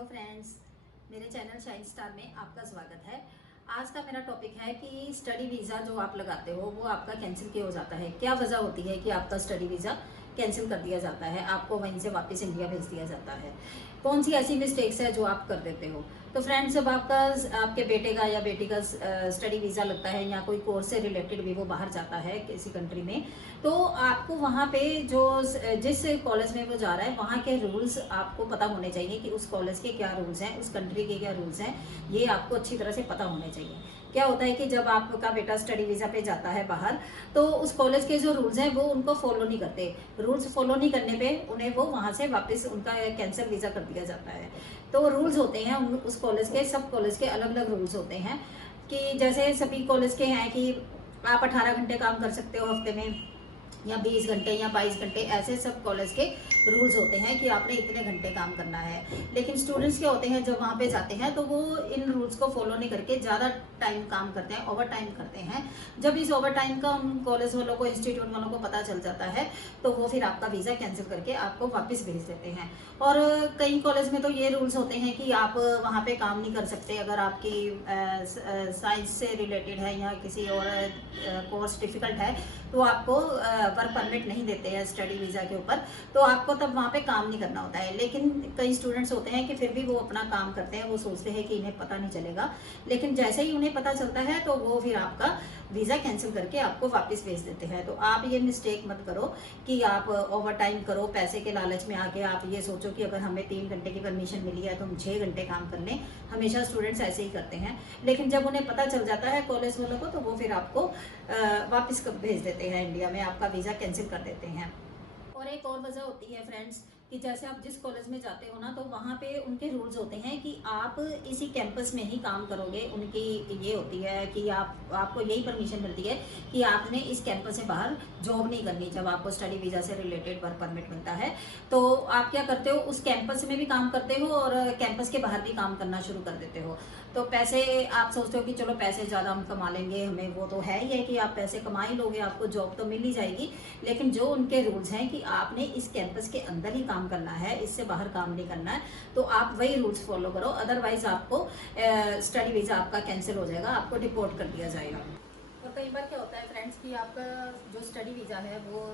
Hello friends, मेरे channel shine star में आपका स्वागत है। आज का मेरा टॉपिक है कि स्टडी वीज़ा जो आप लगाते हो वो आपका कैंसिल क्यों हो जाता है। क्या वजह होती है कि आपका स्टडी वीज़ा कैंसिल कर दिया जाता है, आपको वहीं से वापस इंडिया भेज दिया जाता है। कौन सी ऐसी मिस्टेक्स है जो आप कर देते हो। तो फ्रेंड्स, जब आपके बेटे का या बेटी का स्टडी वीज़ा लगता है या कोई कोर्स से रिलेटेड भी वो बाहर जाता है किसी कंट्री में, तो आपको वहाँ पे जिस कॉलेज में वो जा रहा है वहाँ के रूल्स आपको पता होने चाहिए कि उस कॉलेज के क्या रूल्स हैं, उस कंट्री के क्या रूल्स हैं, ये आपको अच्छी तरह से पता होने चाहिए। क्या होता है कि जब आपका बेटा स्टडी वीज़ा पे जाता है बाहर, तो उस कॉलेज के जो रूल्स हैं वो उनको फॉलो नहीं करते। रूल्स फॉलो नहीं करने पे उन्हें वो वहाँ से वापस उनका कैंसिल वीज़ा कर दिया जाता है। तो रूल्स होते हैं उस कॉलेज के, सब कॉलेज के अलग अलग रूल्स होते हैं। कि जैसे सभी कॉलेज के हैं कि आप 18 घंटे काम कर सकते हो हफ्ते में, या 20 घंटे या 22 घंटे, ऐसे सब कॉलेज के रूल्स होते हैं कि आपने इतने घंटे काम करना है। लेकिन स्टूडेंट्स क्या होते हैं, जब वहाँ पे जाते हैं तो वो इन रूल्स को फॉलो नहीं करके ज़्यादा टाइम काम करते हैं, ओवर टाइम करते हैं। जब इस ओवर टाइम का उन कॉलेज वालों को, इंस्टीट्यूट वालों को पता चल जाता है, तो वो फिर आपका वीज़ा कैंसिल करके आपको वापस भेज देते हैं। और कई कॉलेज में तो ये रूल्स होते हैं कि आप वहाँ पे काम नहीं कर सकते अगर आपकी साइंस से रिलेटेड है या किसी और कोर्स डिफ़िकल्ट है, तो आपको वर्क परमिट नहीं देते हैं स्टडी वीज़ा के ऊपर, तो आपको तब वहाँ पे काम नहीं करना होता है। लेकिन कई स्टूडेंट्स होते हैं कि फिर भी वो अपना काम करते हैं, वो सोचते हैं कि इन्हें पता नहीं चलेगा, लेकिन जैसे ही उन्हें पता चलता है तो वो फिर आपका वीज़ा कैंसिल करके आपको वापस भेज देते हैं। तो आप ये मिस्टेक मत करो कि आप ओवर टाइम करो, पैसे के लालच में आके आप ये सोचो कि अगर हमें 3 घंटे की परमिशन मिली है तो हम 6 घंटे काम कर लें। हमेशा स्टूडेंट्स ऐसे ही करते हैं, लेकिन जब उन्हें पता चल जाता है कॉलेज वालों को, तो वो फिर आपको वापस भेज देते हैं इंडिया में, आपका वीज़ा कैंसिल कर देते हैं। और एक और वजह होती है फ्रेंड्स कि जैसे आप जिस कॉलेज में जाते हो ना, तो वहाँ पे उनके रूल्स होते हैं कि आप इसी कैंपस में ही काम करोगे। उनकी ये होती है कि आपको यही परमिशन मिलती है कि आपने इस कैंपस से बाहर जॉब नहीं करनी। जब आपको स्टडी वीज़ा से रिलेटेड वर्क परमिट मिलता है, तो आप क्या करते हो, उस कैंपस में भी काम करते हो और कैंपस के बाहर भी काम करना शुरू कर देते हो। तो पैसे आप सोचते हो कि चलो पैसे ज़्यादा हम कमा लेंगे, हमें वो तो है ही है कि आप पैसे कमा ही लोगे, आपको जॉब तो मिल ही जाएगी। लेकिन जो उनके रूल्स हैं कि आपने इस कैंपस के अंदर ही काम करना है, इससे बाहर काम नहीं करना है, तो आप वही रूल्स फॉलो करो। अदरवाइज आपको स्टडी वीज़ा आपका कैंसिल हो जाएगा, आपको डिपोर्ट कर दिया जाएगा। और कई बार क्या होता है फ्रेंड्स कि आपका जो स्टडी वीज़ा है वो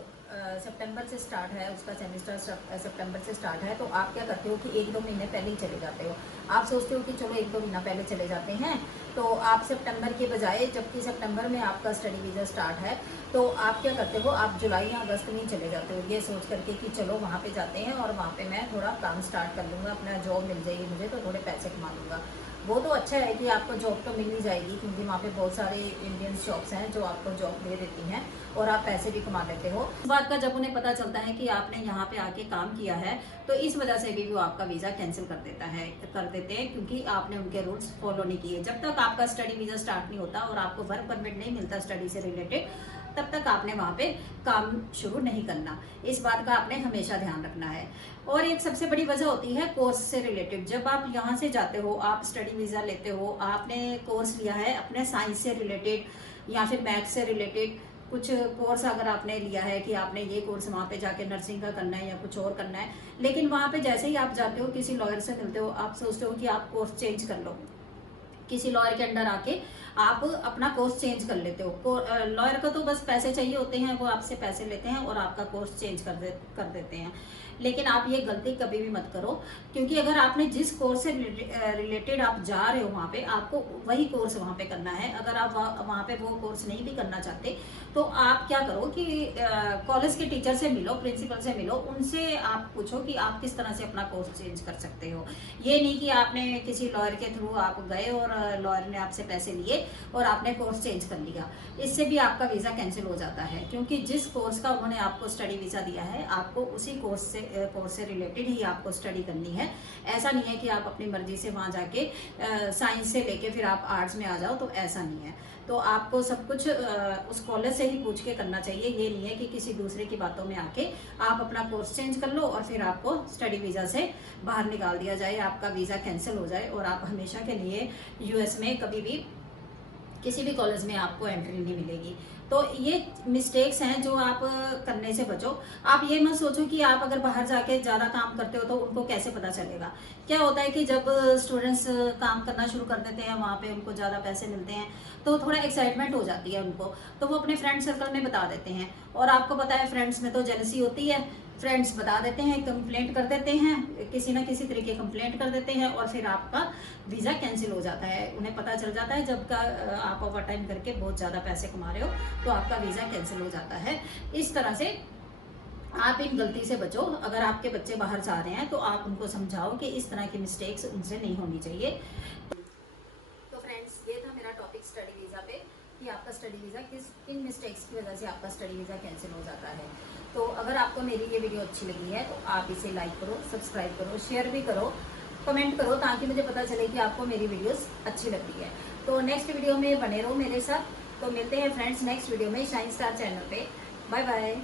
सितंबर से स्टार्ट है, उसका सेमेस्टर सितंबर से स्टार्ट है, तो आप क्या करते हो कि 1-2 महीने पहले ही चले जाते हो। आप सोचते हो कि चलो 1-2 महीना पहले चले जाते हैं, तो आप सितंबर के बजाय, जबकि सितंबर में आपका स्टडी वीज़ा स्टार्ट है, तो आप क्या करते हो, आप जुलाई या अगस्त में ही चले जाते हो, ये सोच करके कि चलो वहाँ पे जाते हैं और वहाँ पे मैं थोड़ा काम स्टार्ट कर लूँगा, अपना जॉब मिल जाएगी मुझे, तो थोड़े पैसे कमा लूँगा। वो तो अच्छा है कि आपको जॉब तो मिल ही जाएगी, क्योंकि वहाँ पे बहुत सारे इंडियन शॉप्स हैं जो आपको जॉब दे देती हैं और आप पैसे भी कमा लेते हो। इस बात का जब उन्हें पता चलता है कि आपने यहाँ पे आके काम किया है, तो इस वजह से भी वो आपका वीज़ा कैंसिल कर देते हैं, क्योंकि आपने उनके रूल्स फॉलो नहीं किए। जब तक आपका स्टडी वीज़ा स्टार्ट नहीं होता और आपको वर्क परमिट नहीं मिलता स्टडी से रिलेटेड, तब तक आपने वहाँ पे काम शुरू नहीं करना। इस बात का आपने हमेशा ध्यान रखना है। और एक सबसे बड़ी वजह होती है कोर्स से रिलेटेड। जब आप यहाँ से जाते हो, आप स्टडी वीज़ा लेते हो, आपने कोर्स लिया है अपने साइंस से रिलेटेड या फिर मैथ्स से रिलेटेड, कुछ कोर्स अगर आपने लिया है कि आपने ये कोर्स वहाँ पे जाके नर्सिंग का करना है या कुछ और करना है, लेकिन वहाँ पे जैसे ही आप जाते हो, किसी लॉयर से मिलते हो, आप सोचते हो कि आप कोर्स चेंज कर लो, किसी लॉयर के अंडर आके आप अपना कोर्स चेंज कर लेते हो। लॉयर को तो बस पैसे चाहिए होते हैं, वो आपसे पैसे लेते हैं और आपका कोर्स चेंज कर देते हैं। लेकिन आप ये गलती कभी भी मत करो, क्योंकि अगर आपने जिस कोर्स से रिलेटेड आप जा रहे हो वहाँ पे, आपको वही कोर्स वहाँ पे करना है। अगर आप वहाँ पे वो कोर्स नहीं भी करना चाहते, तो आप क्या करो कि कॉलेज के टीचर से मिलो, प्रिंसिपल से मिलो, उनसे आप पूछो कि आप किस तरह से अपना कोर्स चेंज कर सकते हो। ये नहीं कि आपने किसी लॉयर के थ्रू आप गए और लॉयर ने आपसे पैसे लिए और आपने कोर्स चेंज कर लिया। इससे भी आपका वीज़ा कैंसिल हो जाता है, क्योंकि जिस कोर्स का उन्होंने आपको स्टडी वीज़ा दिया है, आपको उसी कोर्स से रिलेटेड ही आपको स्टडी करनी है। ऐसा नहीं है कि आप अपनी मर्जी से वहाँ जाके साइंस से लेके फिर आप आर्ट्स में आ जाओ, तो ऐसा नहीं है। तो आपको सब कुछ उस कॉलेज से ही पूछ के करना चाहिए। ये नहीं है कि किसी दूसरे की बातों में आके आप अपना कोर्स चेंज कर लो और फिर आपको स्टडी वीज़ा से बाहर निकाल दिया जाए, आपका वीज़ा कैंसिल हो जाए और आप हमेशा के लिए यूएस में कभी भी किसी भी कॉलेज में आपको एंट्री नहीं मिलेगी। तो ये मिस्टेक्स हैं जो आप करने से बचो। आप ये मत सोचो कि आप अगर बाहर जाके ज़्यादा काम करते हो तो उनको कैसे पता चलेगा। क्या होता है कि जब स्टूडेंट्स काम करना शुरू कर देते हैं, वहाँ पे उनको ज़्यादा पैसे मिलते हैं तो थोड़ा एक्साइटमेंट हो जाती है उनको, तो वो अपने फ्रेंड सर्कल में बता देते हैं। और आपको पता है फ्रेंड्स में तो जेलसी होती है, फ्रेंड्स बता देते हैं, कंप्लेंट कर देते हैं, किसी ना किसी तरीके कंप्लेंट कर देते हैं और फिर आपका वीज़ा कैंसिल हो जाता है। उन्हें पता चल जाता है जब का आप ओवर टाइम करके बहुत ज़्यादा पैसे कमा रहे हो तो आपका वीज़ा कैंसिल हो जाता है। इस तरह से आप इन गलती से बचो। अगर आपके बच्चे बाहर जा रहे हैं तो आप उनको समझाओ कि इस तरह की मिस्टेक्स उनसे नहीं होनी चाहिए। तो फ्रेंड्स, ये था मेरा टॉपिक स्टडी वीज़ा पे कि आपका स्टडी वीज़ा किन मिस्टेक्स की वजह से आपका स्टडी वीज़ा कैंसिल हो जाता है। तो अगर आपको मेरी ये वीडियो अच्छी लगी है तो आप इसे लाइक करो, सब्सक्राइब करो, शेयर भी करो, कमेंट करो, ताकि मुझे पता चले कि आपको मेरी वीडियोस अच्छी लगती है। तो नेक्स्ट वीडियो में बने रहो मेरे साथ। तो मिलते हैं फ्रेंड्स नेक्स्ट वीडियो में शाइन स्टार चैनल पे। Bye bye.